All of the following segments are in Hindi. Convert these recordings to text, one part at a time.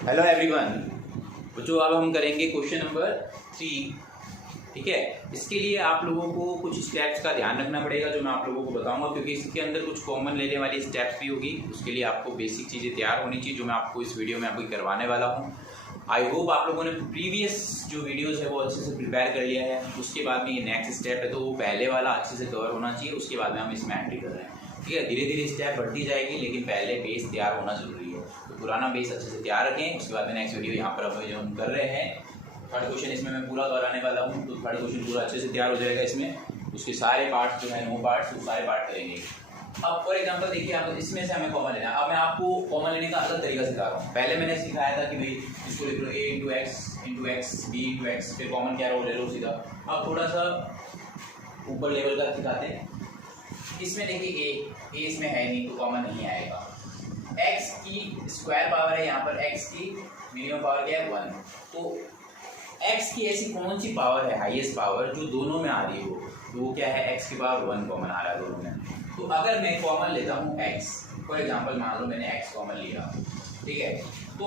हेलो एवरीवन बच्चों, अब हम करेंगे क्वेश्चन नंबर 3। ठीक है, इसके लिए आप लोगों को कुछ स्टेप्स का ध्यान रखना पड़ेगा जो मैं आप लोगों को बताऊंगा, क्योंकि इसके अंदर कुछ कॉमन लेने वाली स्टेप्स भी होगी। उसके लिए आपको बेसिक चीज़ें तैयार होनी चाहिए जो मैं आपको इस वीडियो में आपको करवाने वाला हूँ। आई होप आप लोगों ने प्रीवियस जो वीडियोस है वो अच्छे से प्रिपेयर कर लिया है। उसके बाद में ये नेक्स्ट स्टेप है तो वो पहले वाला अच्छे से कवर होना चाहिए। उसके बाद में हम इसमें एंट्री कर रहे हैं। ठीक है, धीरे धीरे स्टेप बढ़ती जाएगी, लेकिन पहले बेस तैयार होना जरूरी है। तो पुराना बेस अच्छे से तैयार रखें। उसके बाद में नेक्स्ट वीडियो यहाँ पर अब जो हम कर रहे हैं, थर्ड क्वेश्चन इसमें मैं पूरा कराने वाला हूँ। तो थर्ड क्वेश्चन पूरा अच्छे से तैयार हो जाएगा। इसमें उसके सारे पार्ट्स जो है 9 पार्ट्स, वो सारे पार्ट करेंगे। अब फॉर एग्जांपल देखिए, आप इसमें से हमें कॉमन लेना है। अब मैं आपको कॉमन लेने का अलग तरीका सिखा रहा हूँ। पहले मैंने सिखाया था कि भाई इसको लिख लो a into x b into x, फिर कॉमन क्या रो ले लो सीधा। अब थोड़ा सा ऊपर लेवल का सिखाते हैं। इसमें देखिए a इसमें है नहीं तो कॉमन नहीं आएगा। x की स्क्वायर पावर है, यहाँ पर x की मिनिमम पावर क्या है 1। तो x की ऐसी कौन सी पावर है, हाईएस्ट पावर, जो दोनों में आ रही हो, तो वो क्या है, x की पावर 1 कॉमन आ रहा है दोनों में। तो अगर मैं कॉमन लेता हूँ x, फॉर एग्जाम्पल मान लो मैंने x कॉमन लिया, ठीक है, तो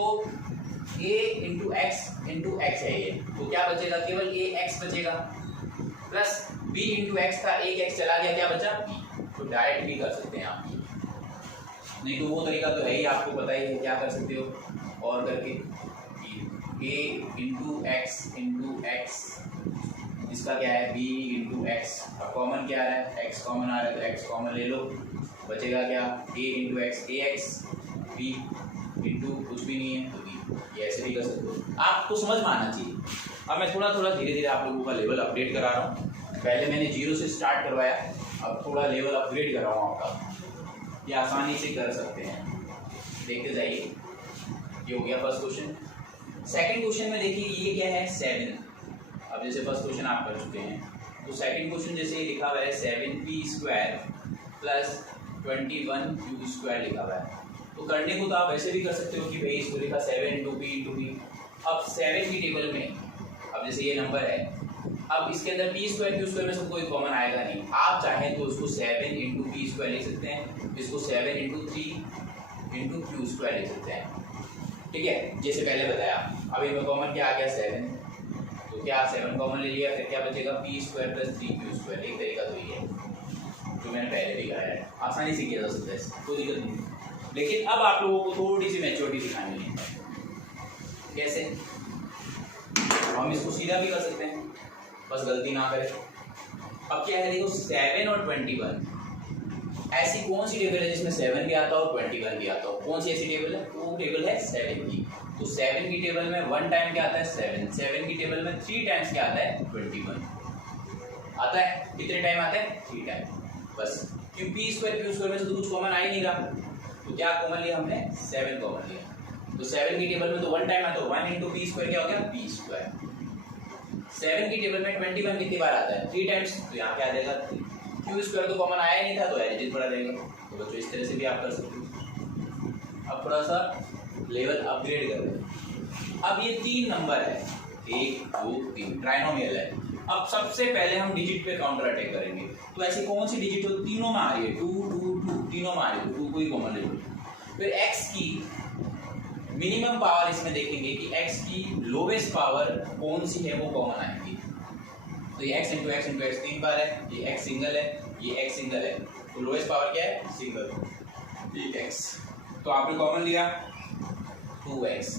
a इंटू एक्स है ये, तो क्या बचेगा, केवल a x बचेगा, प्लस b इंटू एक्स था, एक x चला गया, क्या बचा b। तो डायरेक्ट भी कर सकते हैं आप, नहीं तो वो तरीका तो है ही, आपको पता ही है क्या कर सकते हो और करके a इंटू एक्स, इसका क्या है b इंटू एक्स। अब कॉमन क्या है, x कॉमन आ रहा है तो x कॉमन ले लो, बचेगा क्या a into x, A x, b into कुछ भी नहीं है तो b। ये ऐसे भी कर सकते हो, आपको समझ में आना चाहिए। अब मैं थोड़ा थोड़ा धीरे धीरे आप लोगों का लेवल अपडेट करा रहा हूँ। पहले मैंने 0 से स्टार्ट करवाया, अब थोड़ा लेवल अपग्रेड कर रहा हूँ आपका। ये आसानी से कर सकते हैं, देखते जाइए। ये हो गया फर्स्ट क्वेश्चन। सेकंड क्वेश्चन में देखिए ये क्या है 7। अब जैसे फर्स्ट क्वेश्चन आप कर चुके हैं, तो सेकंड क्वेश्चन जैसे ये लिखा हुआ है 7p² प्लस 21q² लिखा हुआ है। तो करने को तो आप ऐसे भी कर सकते हो कि भाई इसको लिखा 7 इंटू p। अब 7 की टेबल में, अब जैसे ये नंबर है, अब इसके अंदर p² q² में से कोई कॉमन आएगा नहीं। आप चाहें तो इसको 7 इंटू p² लिख सकते हैं, इसको 7 इंटू 3 इंटू q² लिख सकते हैं। ठीक है, जैसे पहले बताया। अब इनमें कॉमन क्या आ गया 7, तो क्या 7 कॉमन ले लिया, फिर क्या बचेगा p² प्लस 3q²। एक तरीका तो ये है जो मैंने पहले भी कराया है, आसानी से किया जा सकता है, कोई दिक्कत नहीं। लेकिन अब आप लोगों को थोड़ी सी मैच्योरिटी दिखानी है। कैसे, हम इसको सीधा भी कर सकते हैं, बस गलती ना करें। अब क्या है देखो, 7 और 21, ऐसी कौन सी टेबल है जिसमें 7 भी आता हो और 21 भी आता हो? कौन सी ऐसी टेबल है? वो टेबल है 7 की। तो 7 की टेबल में 1 टाइम क्या आता है 7 की टेबल में 3 टाइम्स क्या आता है 21 आता है। कितने टाइम आता है 3 टाइम, बस। क्यों p² में से तो कुछ कॉमन आ ही नहीं रहा, तो क्या कॉमन लिया हमने 7 कॉमन लिया। तो 7 की टेबल में तो 1 टाइम आता है, 1 इंटू p² क्या हो गया p²। 7 की टेबल में 21 कितनी बार आता है 3 टाइम्स, तो यहाँ क्या आ जाएगा q² तो कॉमन आया ही नहीं था, तो एडिशन पड़ा जाएगा। तो बच्चों इस तरह से भी आप कर सकते हो। अब थोड़ा सा लेवल अपग्रेड कर रहे। अब ये 3 नंबर है, 1 2 3, ट्राइनोमियल है। अब सबसे पहले हम डिजिट पे काउंटर अटैक करेंगे। तो ऐसी कौन सी डिजिट हो, तीनों में आ रही है 2 2 2, तीनों में आ रही है, 2 को ही कॉमन ले लो। फिर x की मिनिमम पावर इसमें देखेंगे कि x की लोवेस्ट पावर कौन सी है, वो कॉमन आएगी। तो ये x इंटू एक्स 3 बार है, ये x सिंगल है, ये x सिंगल है, तो लोएस्ट पावर क्या है सिंगल, ये x। तो आपने कॉमन लिया 2x।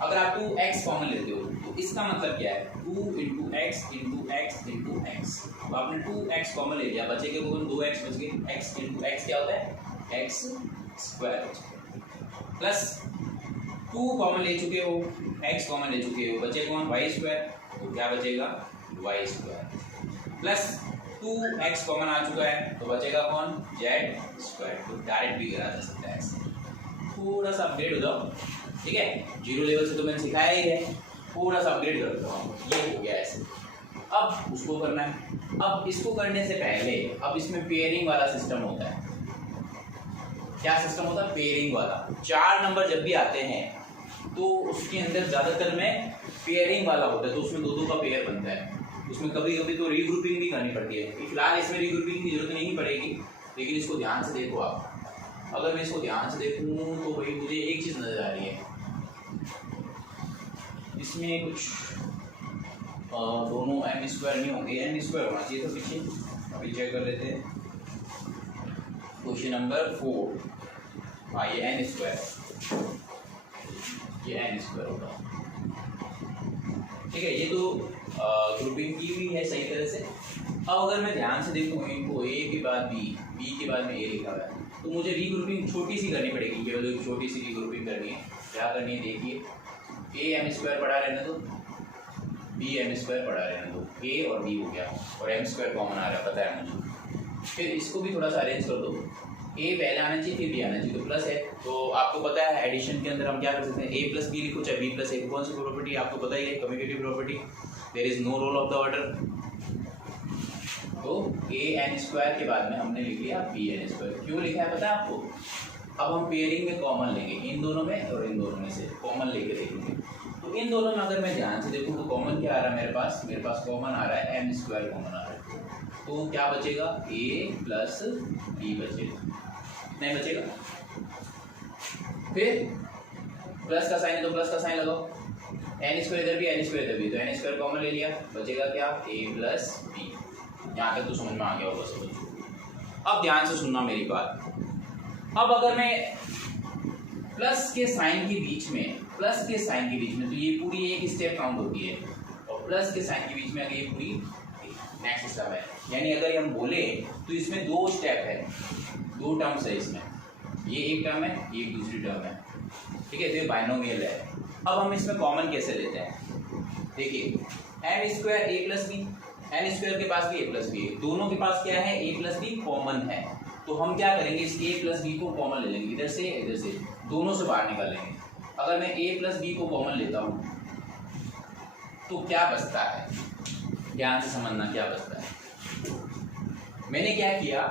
अगर आप 2x कॉमन लेते हो तो इसका मतलब क्या है 2 into x into x into x. तो आपने 2x कॉमन ले लिया, बचेगा कौन 2x बच गए। x इंटू एक्स क्या होता है x² प्लस 2 कॉमन ले चुके हो, x कॉमन ले चुके हो, बचे कौन y², तो क्या बचेगा y² प्लस 2x कॉमन आ चुका है, तो बचेगा कौन z²। तो डायरेक्ट भी करा जा सकता है ऐसे। थोड़ा सा अपग्रेड हो जाओ, ठीक है, 0 लेवल से तो मैंने सिखाया ही है, थोड़ा सा अपग्रेड करता हूँ। ये हो गया ऐसे। अब उसको करना है। अब इसको करने से पहले, अब इसमें पेयरिंग वाला सिस्टम होता है। क्या सिस्टम होता है, पेयरिंग वाला। 4 नंबर जब भी आते हैं तो उसके अंदर ज्यादातर में पेयरिंग वाला होता है, तो उसमें 2 का पेयर बनता है। उसमें कभी कभी तो रीग्रुपिंग भी करनी पड़ती है। फिलहाल इसमें रीग्रुपिंग की जरूरत नहीं पड़ेगी, लेकिन इसको ध्यान से देखो आप। अगर मैं इसको ध्यान से देखूँ तो भाई मुझे एक चीज़ नजर आ रही है, इसमें कुछ दोनों एम स्क्वायर नहीं होंगे, एम स्क्वायर होना चाहिए था पीछे। अभी चेक कर लेते हैं क्वेश्चन नंबर 4। हाँ ये एन स्क्वायर, ये एन स्क्वायर होगा। ठीक है, ये तो ग्रुपिंग की हुई है सही तरह से। अब अगर मैं ध्यान से देखूँ इनको ए के बाद बी, बी के बाद में ए लिखा हुआ है, तो मुझे रीग्रुपिंग छोटी सी करनी पड़ेगी, केवल एक छोटी सी रीग्रुपिंग करनी है। क्या करनी है देखिए, ए एम स्क्वायर पढ़ा रहने दो, बी एम स्क्वायर पढ़ा रहने दो, ए और बी हो गया और एम स्क्वायर कॉमन आ रहा है, पता है मुझे। फिर इसको भी थोड़ा सा अरेंज कर दो, ए पहले आना चाहिए फिर बी आना चाहिए, तो प्लस है। तो आपको पता है एडिशन के अंदर हम क्या कर सकते हैं, ए प्लस बी लिखो चाहे बी प्लस ए। कौन सी प्रॉपर्टी आपको पता ही है, commutative property, there is no role of the order. तो ए एन स्क्वायर के बाद में हमने लिख लिया बी एन स्क्वायर। क्यों लिखा है पता है आपको? अब हम पेयरिंग में कॉमन लेंगे, इन दोनों में और इन दोनों में से कॉमन लेके देखेंगे। तो इन दोनों में अगर मैं ध्यान से देखूँ तो कॉमन क्या आ रहा है मेरे पास कॉमन आ रहा है एम स्क्वायर कॉमन आ रहा है। तो क्या बचेगा, ए प्लस बी बचेगा, नहीं बचेगा। फिर प्लस का साइन है तो प्लस का साइन लगाओ, एन स्क्वायर इधर भी एन स्क्वायर इधर भी, तो एन स्क्वायर कॉमन ले लिया, बचेगा क्या, ए प्लस बी। यहाँ तक तो समझ में आ गया होगा सब। अब ध्यान से सुनना मेरी बात। अब अगर मैं प्लस के साइन के बीच में, प्लस के साइन के बीच में, तो ये पूरी एक स्टेप काउंट होती है, और प्लस के साइन के बीच में अगर ये पूरी नेक्स्ट स्टेप है, यानी अगर हम बोले तो इसमें दो स्टेप है, दो टर्म्स है इसमें, ये एक टर्म है, ये एक दूसरी टर्म है। ठीक है, तो ये बाइनोमियल है। अब हम इसमें कॉमन कैसे लेते हैं, देखिए एम स्क्वायर ए प्लस बी, एन स्क्वायर के पास भी ए प्लस बी है, दोनों के पास क्या है, ए प्लस बी कॉमन है। तो हम क्या करेंगे, इस ए प्लस बी को कॉमन ले लेंगे, इधर से दोनों से बाहर निकाल लेंगे। अगर मैं ए प्लस बी को कॉमन लेता हूँ तो क्या बचता है, ध्यान से समझना क्या बचता है। मैंने क्या किया,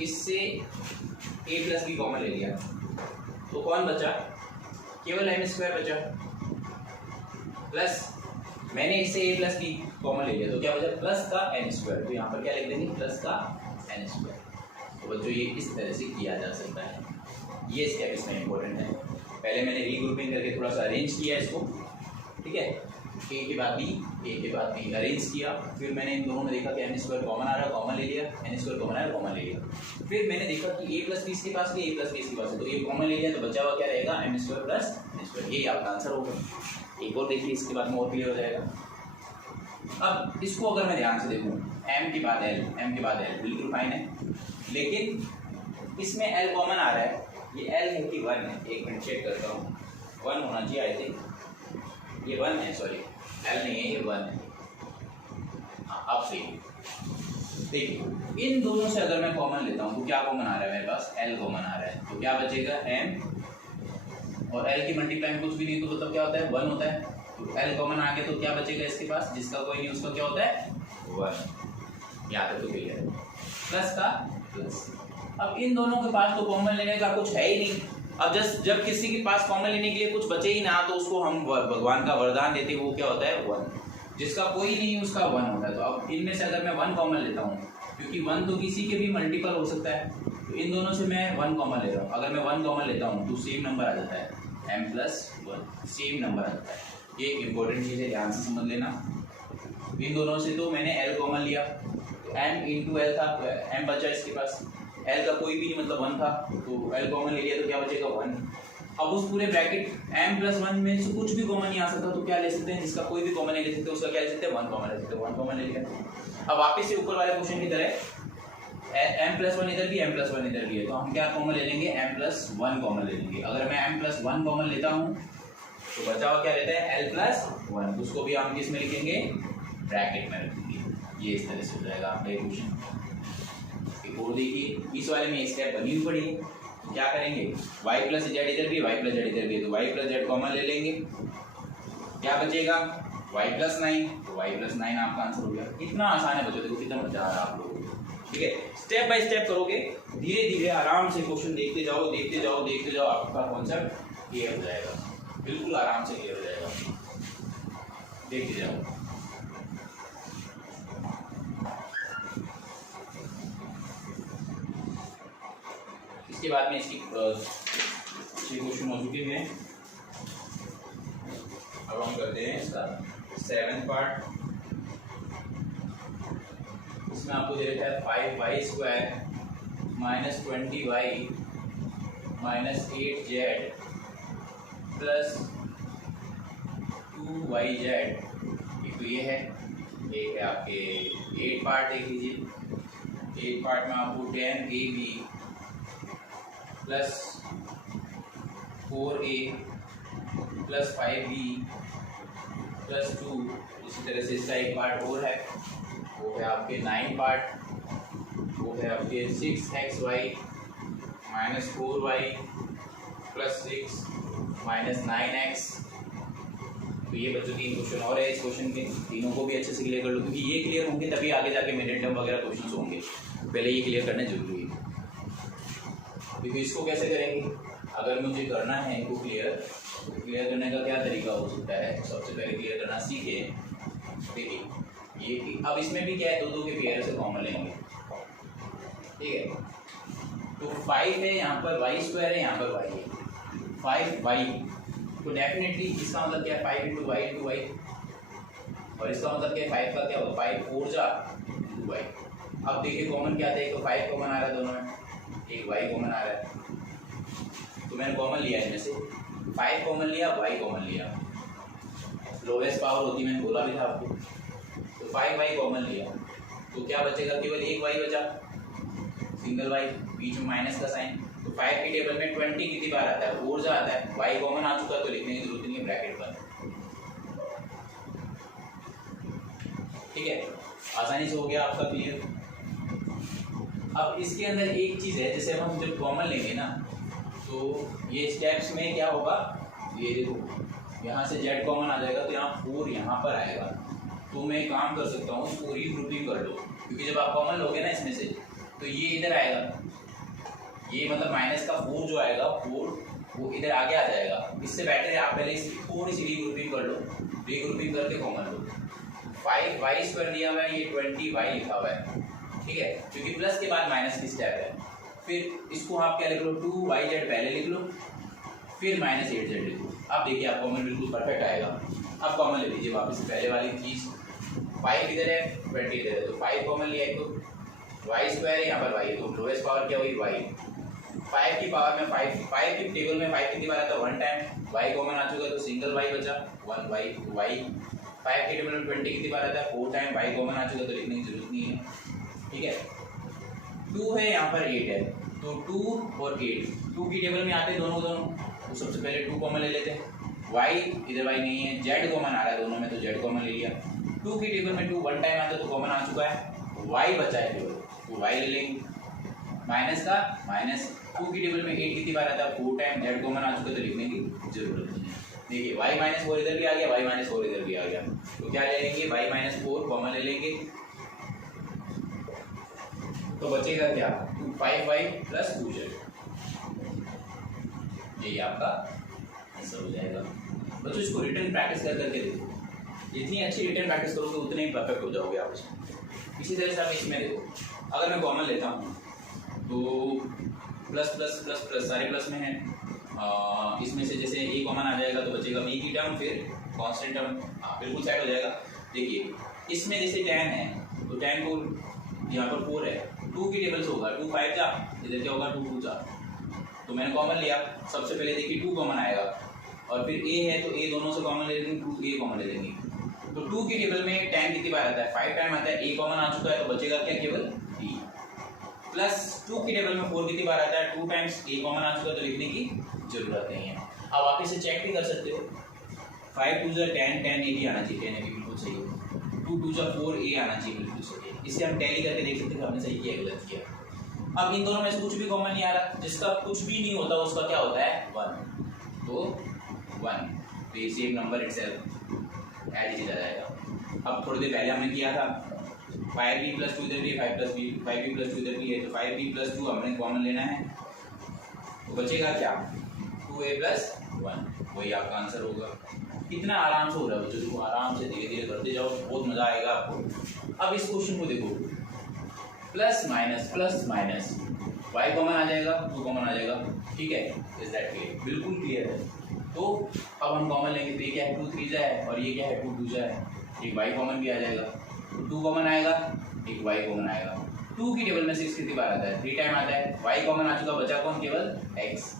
इससे ए प्लस बी कॉमन ले लिया, तो कौन बचा, केवल एम स्क्वायर बचा, प्लस मैंने इससे ए प्लस बी कॉमन ले लिया, तो क्या बचा, प्लस का एन स्क्वायर। तो यहाँ पर क्या लिख देंगे, प्लस का एन स्क्वायर। तो बच्चों ये इस तरह से किया जा सकता है, ये स्टेप इसमें इंपॉर्टेंट है। पहले मैंने रीग्रुपिंग करके थोड़ा सा अरेंज किया इसको, ठीक है, ए के बाद बी, ए के बाद बी अरेंज किया। फिर मैंने इन दोनों में देखा कि एन स्क्वायर कॉमन आ रहा है, कॉमन ले लिया, एन स्क्वायर कॉमन आ रहा है, कॉमन ले लिया। फिर मैंने देखा कि ए प्लस बी इसके पास भी, ए प्लस बी इसके पास है, तो ये कॉमन ले लिया, तो बचा हुआ क्या रहेगा, m square plus n square. ये आपका आंसर होगा। एक और देखिए, इसके बाद में और क्लियर हो जाएगा। अब इसको अगर मैं ध्यान से देखूँ, एम के बाद एल, एम के बाद एल, बिल्कुल फाइन है, लेकिन इसमें एल कॉमन आ रहा है, ये एल है कि वन है, एक मिनट चेक करता हूँ, वन होना चाहिए आई थिंक, ये वन है, सॉरी एल नहीं है, ये वन है। हाँ अब सही। देखिए इन दोनों से अगर मैं कॉमन लेता हूँ तो क्या कॉमन आ रहा है मेरे पास, एल कॉमन आ रहा है, तो क्या बचेगा, एम और एल की मल्टीप्लाई कुछ भी नहीं, तो मतलब क्या होता है, वन होता है। तो एल कॉमन आ गया तो क्या बचेगा इसके पास, जिसका कोई नहीं उसका क्या होता है, वन। यहाँ तक तो क्लियर है, प्लस का प्लस। अब इन दोनों के पास तो कॉमन लेने का कुछ है ही नहीं। अब जब किसी के पास कॉमन लेने के लिए कुछ बचे ही ना, तो उसको हम भगवान का वरदान देते हैं, वो क्या होता है, वन। जिसका कोई नहीं उसका वन होता है। तो अब इनमें से अगर मैं वन कॉमन लेता हूँ, क्योंकि वन तो किसी के भी मल्टीपल हो सकता है, तो इन दोनों से मैं वन कॉमन ले रहा हूँ। अगर मैं वन कॉमन लेता हूँ तो सेम नंबर आ जाता है, M plus one, same number आ जाता है। ये एक इंपॉर्टेंट चीज़ है, ध्यान से समझ लेना। इन दोनों से तो मैंने एल कॉमन लिया, तो एम इंटू एल था, एम बचा इसके पास, एल का कोई भी नहीं मतलब वन था, तो एल कॉमन ले लिया, तो क्या बचेगा, वन। अब उस पूरे ब्रैकेट एम प्लस वन में से कुछ भी कॉमन नहीं आ सकता, तो क्या ले सकते हैं, जिसका कोई भी कॉमन नहीं ले सकते, उसका क्या ले सकते हैं, वन कॉमन ले सकते हैं, वन कॉमन ले लिया। अब वापस से ऊपर वाले क्वेश्चन की तरह एम प्लस वन इधर भी, एम प्लस वन इधर भी है, तो हम क्या कॉमन ले लेंगे, एम प्लस वन कॉमन ले लेंगे। अगर मैं एम प्लस वन कॉमन लेता हूँ तो बचा हुआ क्या रहता है, एल प्लस वन, उसको भी हम किस में लिखेंगे, ब्रैकेट में रखेंगे। ये इस तरह से हो जाएगा आपका क्वेश्चन। और देखिए इस वाले में स्टेप बनी हुई पड़ी है, क्या करेंगे, y प्लस जेड इधर भी, y प्लस जेड इधर भी, तो y प्लस जेड कॉमन ले लेंगे, क्या बचेगा, y प्लस नाइन, तो y प्लस नाइन आपका आंसर हो गया। कितना आसान है बच्चों, देखो कितना मजा आ रहा है आप लोगों को। ठीक है, स्टेप बाय स्टेप करोगे, धीरे धीरे आराम से क्वेश्चन देखते जाओ, देखते जाओ, देखते जाओ, आपका कॉन्सेप्ट क्लियर हो जाएगा, बिल्कुल आराम से क्लियर हो जाएगा, देखते जाओ। इसके बाद में इसकी क्वेश्चन हो चुके हैं, अब हम करते हैं इसका 7th पार्ट। इसमें आपको दे रखा है 5y² minus 20y minus 8z plus 2yz। एक तो ये है, एक है आपके 8 पार्ट देख लीजिए। 8 पार्ट में आपको 10ab plus 4a plus 5b plus 2, इसी तरह से इसका एक पार्ट और है, वो है आपके 9 पार्ट, वो है आपके 6xy minus 4y plus 6 minus 9x। तो ये बच्चों 3 क्वेश्चन और है। इस क्वेश्चन के तीनों को भी अच्छे से क्लियर कर लो, क्योंकि ये क्लियर होंगे तभी आगे जाके मिड टर्म वगैरह क्वेश्चन होंगे। पहले ये क्लियर करना जरूरी है। क्योंकि इसको कैसे करेंगे, अगर मुझे करना है इनको क्लियर, तो क्लियर करने का क्या तरीका हो सकता है। सबसे पहले क्लियर करना सीखे। देखिए ये अब इसमें भी क्या है, 2 के पेयर से कॉमन लेंगे, ठीक है। तो 5 है यहाँ पर, y² है यहाँ पर, y है 5y, तो डेफिनेटली इसका मतलब क्या है 5 × y × y, और इसका मतलब क्या है 5 का क्या होगा 5 4 जा y। अब देखिए कॉमन क्या था, एक तो 5 कॉमन आ रहा है दोनों में, एक y कॉमन आ रहा है, तो मैंने कॉमन लिया इनमें से 5 कॉमन लिया, y कॉमन लिया। लोवेस्ट पावर होती मैंने बोला भी था आपको। तो 5y कॉमन लिया तो क्या बचेगा, केवल एक y बचा, सिंगल y, बीच में माइनस का साइन। तो 5 की टेबल में 20 कितनी बार आता है, 4 जा आता है, y कॉमन आ चुका तो लिखने की जरूरत नहीं है ब्रैकेट पर, ठीक है। आसानी से हो गया आपका क्लियर। अब इसके अंदर एक चीज़ है, जैसे हम जब कॉमन लेंगे ना, तो ये स्टेप्स में क्या होगा, ये देखो यहाँ से z कॉमन आ जाएगा, तो यहाँ 4 यहाँ पर आएगा। तो मैं एक काम कर सकता हूँ, इसको रीग्रुपिंग कर लो, क्योंकि जब आप कॉमन लोगे ना इसमें से, तो ये इधर आएगा, ये मतलब माइनस का 4 जो आएगा 4 वो इधर आगे आ जाएगा। इससे बेटर है आप पहले इसकी थोड़ी सी रीग्रुपिंग कर लो, रीग्रुपिंग करके कॉमन लो। 5y² लिया हुआ है, ये 20y लिखा हुआ है, ठीक है, क्योंकि प्लस के बाद माइनस की स्टेप है। फिर इसको आप क्या लिख लो, 2yz पहले लिख लो, फिर माइनस 8z लिख लो। अब देखिए आप कॉमन बिल्कुल परफेक्ट आएगा। अब कॉमन ले लीजिए वापस पहले वाली चीज़, 5 इधर है 20 इधर है, तो 5 कॉमन लिया, एक तो y² है यहाँ पर y है, तो लोवेस्ट पावर क्या हुई y। 5 की पावर में 5 की टेबल में 5 कितनी बार आता है 1 टाइम, y कॉमन आ चुका तो सिंगल y बचा 1y। 5 की टेबल में 20 कितनी बार आता है 4 टाइम, y कॉमन आ चुका तो लिखने की जरूरत नहीं है, ठीक है। 2 है यहाँ पर 8 है, तो 2 और 8 2 की टेबल में आते हैं दोनों, तो सबसे पहले 2 कॉमन ले लेते हैं। y इधर y नहीं है, z कॉमन आ रहा है दोनों में, तो z कॉमन ले लिया। 2 की टेबल में 2 1 टाइम आता है तो कॉमन आ चुका है, y बचा है केवल, तो y ले लेंगे। माइनस का माइनस, 2 की टेबल में 8 कितनी बार आता है 4 टाइम, z कॉमन आ चुका है तो लिखने की जरूरत नहीं है। देखिए y - 4 इधर भी आ गया, y - 4 इधर भी आ गया, तो क्या ले लेंगे y - 4 कॉमन ले लेंगे, तो बचेगा क्या 5y + 2z, यही आपका आंसर हो जाएगा। बच्चों इसको रिटर्न प्रैक्टिस कर करके देखो, जितनी अच्छी रिटर्न प्रैक्टिस करोगे उतने ही परफेक्ट हो जाओगे आप इसमें। इसी तरह से आप इसमें देखो, अगर मैं कॉमन लेता हूँ तो प्लस प्लस प्लस प्लस सारे प्लस में है, इसमें से जैसे a कॉमन आ जाएगा तो बचेगा b की टर्म, फिर कांस्टेंट टर्म, हाँ बिल्कुल साइड हो जाएगा। देखिए इसमें जैसे 10 है तो 10 को यहाँ पर 4 है, 2 की टेबल से होगा 2 5 जा, इधर क्या होगा 2 2 जा, तो मैंने कॉमन लिया। सबसे पहले देखिए 2 कॉमन आएगा, और फिर a है तो a दोनों से कॉमन ले लेंगे, 2a कॉमन ले लेंगे। तो 2 की टेबल में 10 कितनी बार आता है 5 टाइम आता है, a कॉमन आ चुका है तो बचेगा क्या केवल b, प्लस 2 की टेबल में 4 कितनी बार आता है 2 टाइम्स a कॉमन आ चुका है तो लिखने की जरूरत नहीं है। अब आप इसे चेक भी कर सकते हो, 5 2 जा 10 10 a भी आना चाहिए, 10 a भी बिल्कुल सही है, 2 2 जा 4 a आना चाहिए, बिल्कुल सही है। इससे हम टैली करके देख सकते हैं कि हमने सही किया गलत किया। अब इन दोनों में से कुछ भी कॉमन नहीं आ रहा, जिसका कुछ भी नहीं होता उसका क्या होता है 1, तो 1, तो ये सेम नंबर इटसेल्फ ऐड ही जाएगा। अब थोड़ी देर पहले हमने किया था 5b + 2 इधर भी है, 5b + 2 इधर भी है, तो 5b + 2 हमने कॉमन लेना है, तो बचेगा क्या 2a + 1, वही आपका आंसर होगा। कितना आराम से हो रहा है बच्चों, देखो आराम से धीरे धीरे करते जाओ, बहुत मजा आएगा आपको। अब इस क्वेश्चन को देखो, प्लस माइनस y कॉमन आ जाएगा 2 कॉमन आ जाएगा, ठीक है, इज दैट क्लियर, बिल्कुल क्लियर है। तो अब हम कॉमन लेंगे तो ये क्या है 2 3 जा है और ये क्या है 2 2 जा है, एक y कॉमन भी आ जाएगा, तो 2 कॉमन आएगा, एक y कॉमन आएगा। 2 की टेबल में 6 कितनी बार आता है 3 टाइम आता है, y कॉमन आ चुका, बचा कौन केवल x।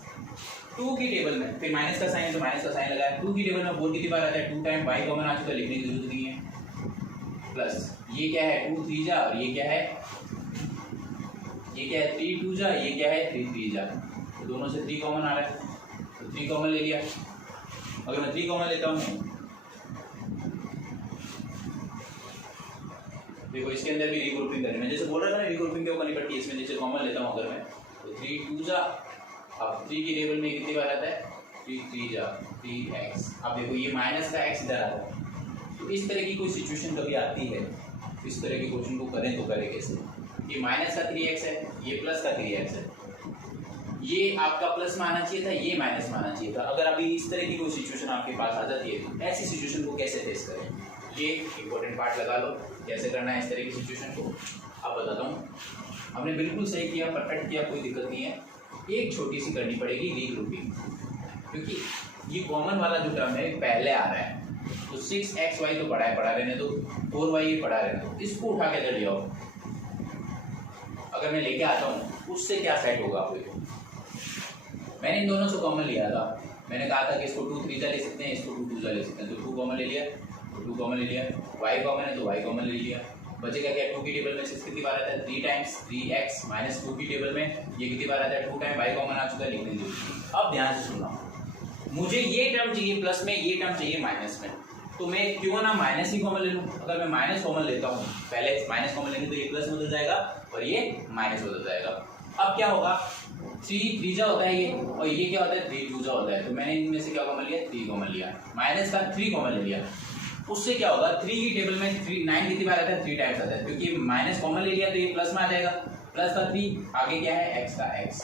2 की टेबल में फिर माइनस का साइन है तो माइनस का साइन लगाया, 2 की टेबल में 4 कितनी बार आता है 2 टाइम, y कॉमन आ चुका, लिखने की जरूरत नहीं है, प्लस ये क्या है 2 3 जा और ये क्या है 3 2 जा, ये क्या है 3 3 जा, तो दोनों से 3 कॉमन आ रहा है तो 3 कॉमन ले लिया। अगर मैं 3 कॉमन लेता हूँ देखो इसके अंदर भी रीग्रुपिंग करनी है, जैसे बोल रहा था ना रीग्रुपिंग क्यों करनी पड़ती है इसमें, जैसे कॉमन लेता हूँ अगर मैं तो 3 2 जा, अब 3 की टेबल में कितनी बार आता है 3 3 जा 3x, अब देखो ये माइनस का x इधर आता है, तो इस तरह की कोई सिचुएशन कभी आती है तो इस तरह के क्वेश्चन को करें तो करें कैसे, ये माइनस का 3x है, ये प्लस का 3x है, ये आपका प्लस में आना चाहिए था, ये माइनस में आना चाहिए था। अगर अभी इस तरह की कोई सिचुएशन आपके पास आ जाती है तो ऐसी सिचुएशन को कैसे फेस करें, ये इंपॉर्टेंट पार्ट लगा लो, कैसे करना है इस तरह की सिचुएशन को अब बताता हूँ। हमने बिल्कुल सही किया, परफेक्ट किया, कोई दिक्कत नहीं है, एक छोटी सी करनी पड़ेगी रीग्रुपिंग, क्योंकि ये कॉमन वाला जो टर्म है पहले आ रहा है, तो 6xy तो पढ़ा है, पढ़ा रहने दो, 4y ये पढ़ा रहने दो, इसको उठा के इधर ले आओ, अगर मैं लेके आता हूँ उससे क्या सेट होगा आपको। मैंने इन दोनों से कॉमन लिया था, मैंने कहा था कि इसको 2 3 जा ले सकते हैं, इसको 2 2 जा ले सकते हैं, तो 2 कॉमन ले लिया, 2 कॉमन ले लिया, y कॉमन है तो y कॉमन ले लिया, बचेगा क्या 2 की टेबल में 6 कितनी बार आता है 3 टाइम्स 3x माइनस 2 की टेबल में ये कितनी बार आता है 2 टाइम, y कॉमन आ चुका है, लिख लीजिए। अब ध्यान से सुनना, मुझे ये टर्म चाहिए प्लस में, ये टर्म चाहिए माइनस में, तो मैं क्यों ना माइनस ही कॉमन ले लूँ। अगर मैं माइनस कॉमन लेता हूँ, पहले माइनस कॉमन लेंगे तो ये प्लस बदल जाएगा और ये माइनस बदल जाएगा। अब क्या होगा 3 3 जा होता है ये, और ये क्या होता है 3 2 जा होता है, तो मैंने इनमें से क्या कॉमन लिया 3 कॉमन लिया, माइनस का 3 कॉमन ले लिया, उससे क्या होगा 3 की टेबल में 9 कितनी बार आता है 3 टाइम्स आता है, क्योंकि माइनस कॉमन ले लिया तो ये प्लस में आ जाएगा, प्लस का 3 आगे क्या है x का x,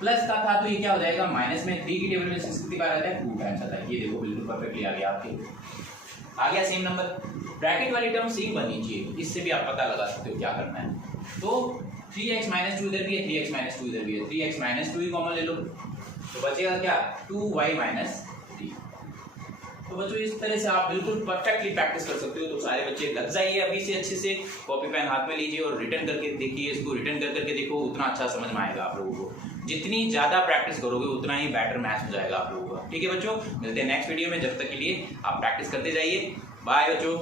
प्लस का था तो ये क्या हो जाएगा माइनस में 3 की टेबल में 6 कितनी बार आता है 2 टाइम्स आता है, ये देखो बिल्कुल परफेक्टली आ गया आपके, आ गया सेम नंबर। ब्रैकेट वाली टर्म सेम बननी चाहिए, इससे भी आप पता लगा सकते हो क्या करना है। तो 3x माइनस 2 इधर भी है, 3x माइनस 2 इधर भी है, 3x माइनस 2 ही कॉमन ले लो, तो बचेगा क्या 2y माइनस 3। तो बच्चों इस तरह से आप बिल्कुल परफेक्टली प्रैक्टिस कर सकते हो, तो सारे बच्चे लग जाइए अभी से अच्छे से, कॉपी पेन हाथ में लीजिए और रिटर्न करके देखिए, इसको रिटर्न कर करके देखो, उतना अच्छा समझ में आएगा आप लोगों को, जितनी ज्यादा प्रैक्टिस करोगे उतना ही बेटर मैच हो जाएगा आप लोगों का। ठीक है बच्चों, मिलते हैं नेक्स्ट वीडियो में, जब तक के लिए आप प्रैक्टिस करते जाइए, बाय बच्चों।